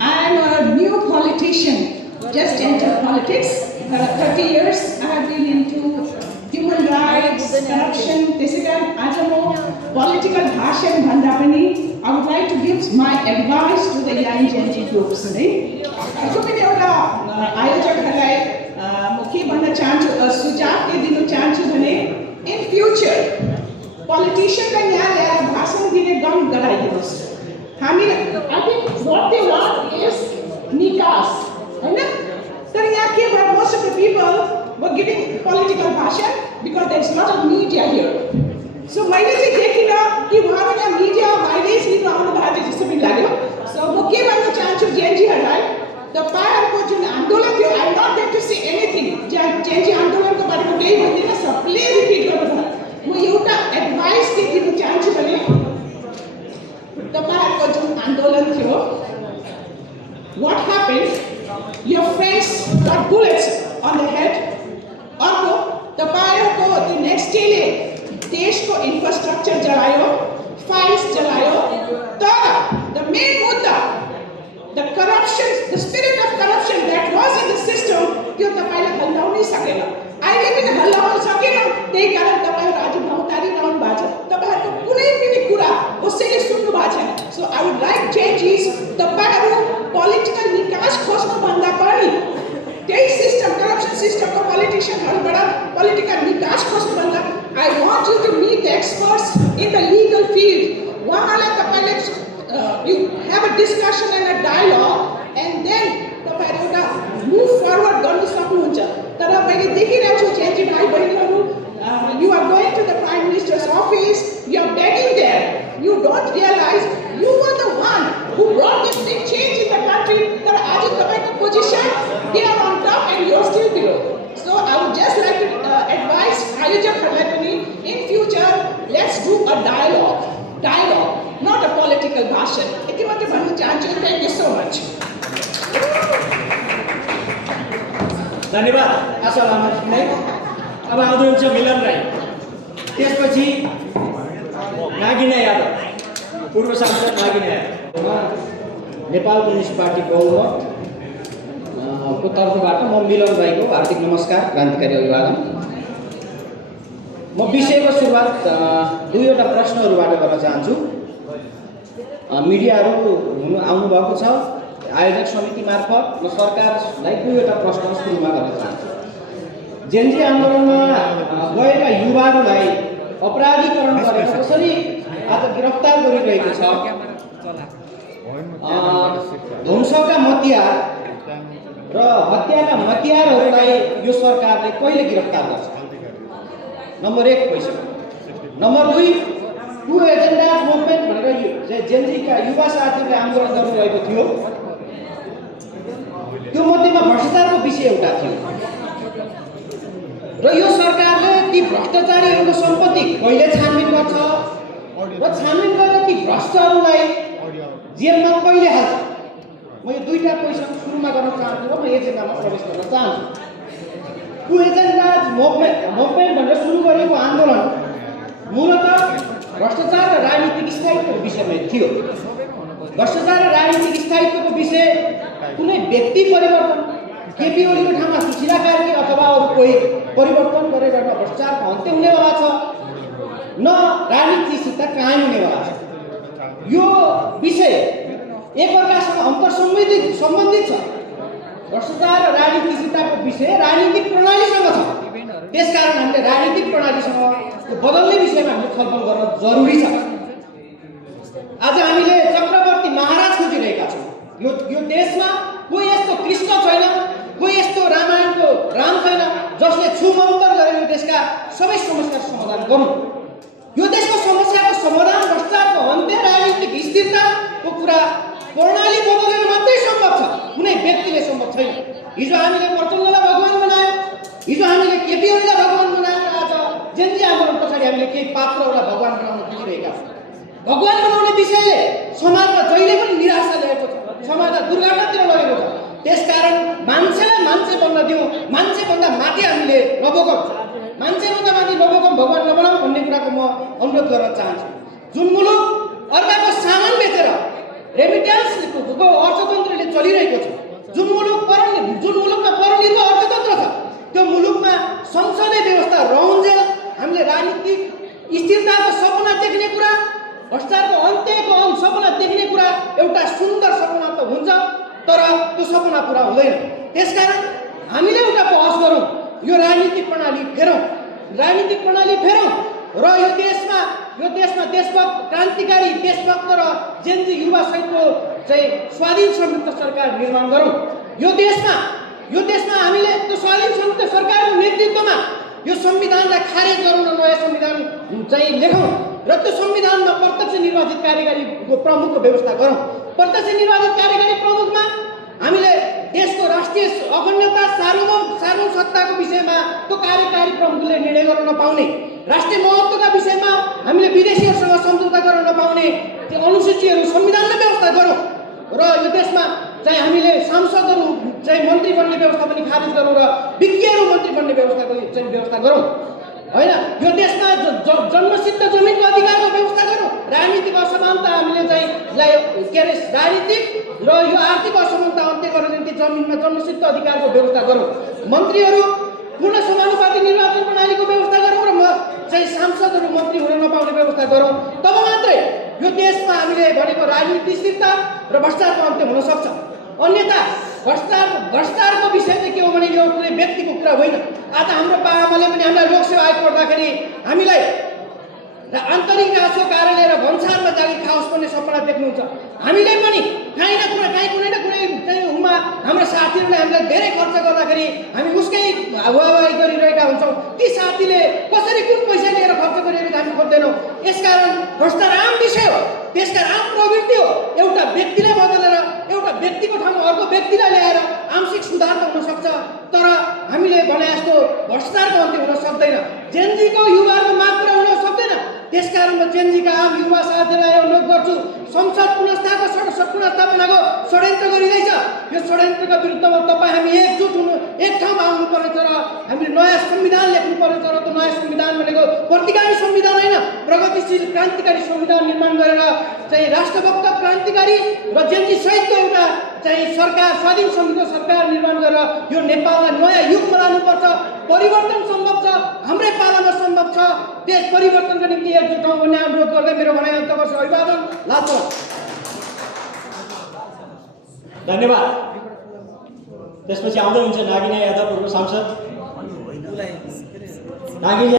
I'm a new politician, just entered politics. 30 years I have been into human rights, corruption, political bhashan bhandapani. I would like to give my advice to the young Gen Z groups. In future, politician का यहाँ ल्याएर भाषण दिने दम गराइदिनुहोस्। हामी I think what they want is निकास, हैन? तर यहाँ के भयो, most of the people were giving political भाषण because there is lot of media here. So मैले चाहिँ देखिन कि उहाँहरु यहाँ media violence लिनु आउनु भएको जस्तो पनि लाग्यो। So म के भन्न चाहन्छु जेनजीहरुलाई, तपाईहरुको जुन आन्दोलन थियो, I am not going to say anything. Gen Z आन्दोलनको बारेमा केही भन्दिन, सबले रिपिट गर्नु। म एउटा एडभाइस के दिन चाहन्छु भने तपाईहरुको जुन आन्दोलन थियो, what happened, your friends got bullets on the head, अर्को तपाईहरुको the next day ले देशको इन्फ्रास्ट्रक्चर जलायो, फाइल्स जलायो, तर the main मुद्दा, the corruption, the spirit of corruption that was in the system, त्यो तपाईले हल्लाउनै सकेन। अहिले पनि हल्लाउन सकेन, त्यही कारण तपाईहरु आज भौतारी रहनु भएको छ। तपाईहरुको कुनै पनि कुरा कसैले सुन्नु भएको छैन। So I would like changes, तपाईहरु पोलिटिकल निकास खोज्नु भन्दा पनि त्यही सिस्टम, करप्सन सिस्टमको पोलिटिशियनहरुबाट पोलिटिकल निकास खोज्नु भन्दा I want you to meet the experts in the legal field. उहाँलाई तपाईले you have a discussion and a dialogue and then तपाईहरु एउटा move forward गर्न सक्नुहुन्छ। तर मैले देखिरहेको छु जेनजी भाइ बहिनीहरु, you are going to the prime minister's office, you are begging there, you don't realize you were the one who brought this big change in the country, तर आज तपाईको position, they are on top and you are still below. So I would just like to advise आयोजकहरुलाई पनि in future let's do a dialogue, not a political भाषण। यति मात्र भन्न चाहन्छु। Thank you so much. धन्यवाद आशा लामालाई। अब आउँनुहुन्छ मिलन राई, त्यसपछि नागिना यादव, पूर्व सांसद नागिना यादव। नेपाल कम्युनिस्ट पार्टी बहुमत को तर्फबाट म मिलन राईको हार्दिक नमस्कार, क्रान्तिकारी अभिवादन। म विषयको सुरुवात दुईवटा प्रश्नहरूबाट गर्न चाहन्छु। मिडियाहरू आउनु भएको छ, आयोजक समिति मार्फत म सरकारलाई दुईवटा प्रश्न सुरुमा गर्न चाहन्छु। जेनजी आन्दोलनमा गएका युवाहरूलाई अपराधीकरण गरेर कसरी आज गिरफ्तार गरिरहेको छ, ध्वंसका हतियार र हत्याका हतियारहरूलाई यो सरकारले कहिले गिरफ्तार गर्छ? Number 1 question. Number 2, two agendas movement भनेर जेनजीका युवा साथीहरूले आन्दोलन गर्नुभएको थियो, त्यो मध्येमा भ्रष्टाचारको विषय एउटा थियो र यो सरकारले ती भ्रष्टाचारीहरूको सम्पत्ति कहिले छानबिन गर्छ र छानबिन गरेर ती भ्रष्टहरूलाई जेलमा कहिले हाल्छ? म यो दुईटा क्वेसन सुरुमा गर्न चाहन्छु र म एजेन्डामा प्रवेश गर्न चाहन्छु। टु एजेन्डाज मुभमेन्ट भनेर सुरु गरेको आन्दोलन मूलतः भ्रष्टाचार र राजनीतिक स्थायित्वको विषयमा थियो। भ्रष्टाचार र राजनीतिक स्थायित्वको विषय कुनै व्यक्ति परिवर्तन, केपी ओलीको ठाउँमा सुशीला कार्की अथवा अरू कोही परिवर्तन गरेर न भ्रष्टाचारको अन्त्य हुनेवाला छ, न राजनीतिसित कायम हुनेवाला छ। यो विषय एकअर्कासँग सम्बन्धित छ। भ्रष्टाचार र राजनीतिसितको विषय राजनीतिक प्रणालीसँग छ। त्यसकारण हामीले राजनीतिक प्रणालीसँग बदल्ने विषयमा हामीले छलफल गर्न जरुरी छ। आज हामीले चक्रवर्ती महाराज खोजिरहेका छौँ। यो देशमा कोही यस्तो कृष्ण छैन, कोही यस्तो रामायणको राम छैन जसले छुमन्तर गरेर यो देशका सबै समस्याको समाधान गरौँ। यो देशको समस्याको समाधान, भ्रष्टाचारको अन्त्य, राजनीतिक स्थिरताको कुरा प्रणाली बदलेर मात्रै सम्भव छ, कुनै व्यक्तिले सम्भव छैन। हिजो हामीले प्रचण्डलाई भगवान बनायौँ, हिजो हामीले केपी ओलीलाई भगवान बनायौँ, आज जेनजी आन्दोलन पछाडि हामीले केही पात्रहरूलाई भगवान बनाउन खोजिरहेका छौँ। भगवान बनाउने विषयले समाजमा जहिले पनि निराशा ल्याएको छ, समाजलाई दुर्घटनातिर लगेको छ। त्यसकारण मान्छेलाई मान्छे बन्न दिउँ, मान्छेभन्दा माथि हामीले नबोकौँ, मान्छेभन्दा माथि नबोकौँ, भगवान नबनाउँ भन्ने कुराको म अनुरोध गर्न चाहन्छु। जुन मुलुक अर्काको सामान रेमिट्यान्सको अर्थतन्त्रले चलिरहेको छ। जुन मुलुकमा परनिर्भर अर्थतन्त्र छ त्यो मुलुकमा संसदीय व्यवस्था रहन्जेल हामीले राजनीतिक स्थिरताको सपना देख्ने कुरा, भ्रष्टाचारको अन्त्यको सपना देख्ने कुरा एउटा सुन्दर सपना त हुन्छ, तर त्यो सपना पुरा हुँदैन। त्यसकारण हामीले एउटा बहस गरौँ, यो राजनीतिक प्रणाली फेरौँ र यो देशमा देशभक्त क्रान्तिकारी देशभक्त र जेनजी युवा सहितको चाहिँ स्वाधीन संयुक्त सरकार निर्माण गरौँ। यो देशमा हामीले त्यो स्वाधीन संयुक्त सरकारको नेतृत्वमा यो संविधानलाई खारेज गरौँ र नयाँ संविधान चाहिँ लेखौँ र त्यो संविधानमा प्रत्यक्ष निर्वाचित कार्यकारीको प्रमुखको व्यवस्था गरौँ। प्रत्यक्ष निर्वाचित कार्यकारी प्रमुखमा हामीले देशको राष्ट्रिय अखण्डता सार्वभौम सत्ताको विषयमा त्यो कार्यकारी प्रमुखले निर्णय गर्न नपाउने, राष्ट्रिय महत्त्वका विषयमा हामीले विदेशीहरूसँग सम्झौता गर्न नपाउने त्यो अनुसूचीहरू संविधानमा व्यवस्था गरौँ र यो देशमा चाहिँ हामीले सांसदहरू चाहिँ मन्त्री बन्ने व्यवस्था पनि खारेज गरौँ र विज्ञहरू मन्त्री बन्ने व्यवस्था गरौँ। होइन, यो देशमा जन्मसिद्ध जमिनको अधिकारको व्यवस्था गरौँ। राजनीतिक असमानता हामीले चाहिँ राजनीतिक र यो आर्थिक असमानता अन्त्य गरेर निम्ति जमिनमा जन्मसिद्ध अधिकारको व्यवस्था गरौँ। मन्त्रीहरू पूर्ण समानुपातिक निर्वाचन प्रणालीको व्यवस्था गरौँ र चाहिँ सांसदहरू मन्त्री हुन नपाउने व्यवस्था गरौँ। तब मात्रै यो देशमा हामीले भनेको राजनीतिक स्थिरता र भ्रष्टाचारको अन्त्य हुन सक्छ। अन्यथा भ्रष्टाचारको विषय चाहिँ के हो भने यो कुनै व्यक्तिको कुरा होइन। आज हाम्रो बाबाआमाले पनि हामीलाई लोकसेवा आयोग पढ्दाखेरि हामीलाई आन्तरिक राजस्व कार्यालय र भन्सारमा जागिर खाओस् भन्ने सपना देख्नुहुन्छ। हामीले पनि कुनै न कुनै चाहिँ उमा हाम्रो साथीहरूले हामीलाई धेरै खर्च गर्दाखेरि हामी उसकै वाहवाही गरिरहेका हुन्छौँ। ती साथीले कसरी कुन पैसा लिएर खर्च गरिरहेको हामी खोज्दैनौँ। यसकारण भ्रष्टाचार आम विषय हो, त्यसकारण आम प्रवृत्ति हो। एउटा व्यक्तिलाई बदलेर एउटा व्यक्तिको ठाउँमा अर्को व्यक्तिलाई ल्याएर आंशिक सुधार त हुन सक्छ, तर हामीले भने जस्तो भ्रष्टाचारको अन्त्य हुन सक्दैन। जेनजीको युवाहरूको माग पुरा हुन सक्दैन। त्यसकारण म जेनजीका आम युवा साथीहरूलाई अनुरोध गर्छु, संसद पुनर्स्थापनाको षड्यन्त्र गरिँदैछ। यो षड्यन्त्रका विरुद्धमा तपाईँ हामी एकजुट हुनु, एक ठाउँमा आउनु पर्नेछ र हामीले नयाँ संविधान लेख्नु पर्नेछ र त्यो नयाँ संविधान भनेको प्रतिगामी संविधान होइन, प्रगतिशील क्रान्तिकारी संविधान निर्माण गरेर चाहिँ राष्ट्रभक्त क्रान्तिकारी र जेनजी सहितको एउटा चाहिँ सरकार, स्वाधीन संघको सरकार निर्माण गरेर यो नेपाललाई नयाँ युगमा लानुपर्छ। परिवर्तन सम्भव छ, हाम्रै पालामा सम्भव छ। देश परिवर्तनको निम्ति एकजुट हौँ भन्ने अनुरोध गर्दै मेरो भनाइ अन्त गर्छु। अभिवादन, लाभ। धन्यवाद। त्यसपछि आउँदै हुन्छ नागिना यादव, पूर्व सांसद। नागिना